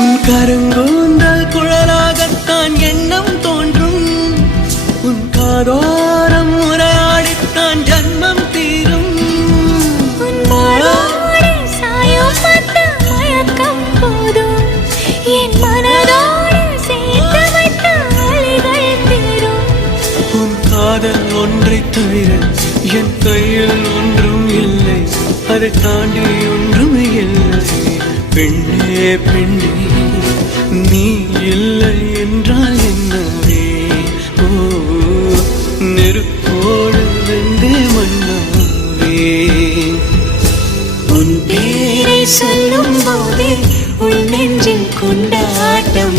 உன் கருங்கூந்தல் குழலாகத்தான் எண்ணம் தோன்றும். உன் காதோரம் உரையாடித்தான் ஜன்மம் தீரும். என் மனதோடு சேர்த்து வைத்த அலைகள் தீரும். உன் காதல் ஒன்றை தவிர என் கையில் ஒன்றும் இல்லை, அதை தாண்டி ஒன்றும் இல்லை. பெண்ணே பெண்ணே நீ இல்லை என்றால் என்னவே? ஓ நெருப்போடு வெந்தே மண்ணாவே. உன் பேரை சொல்லும் போதே உள் நெஞ்சில் கொண்டாட்டம்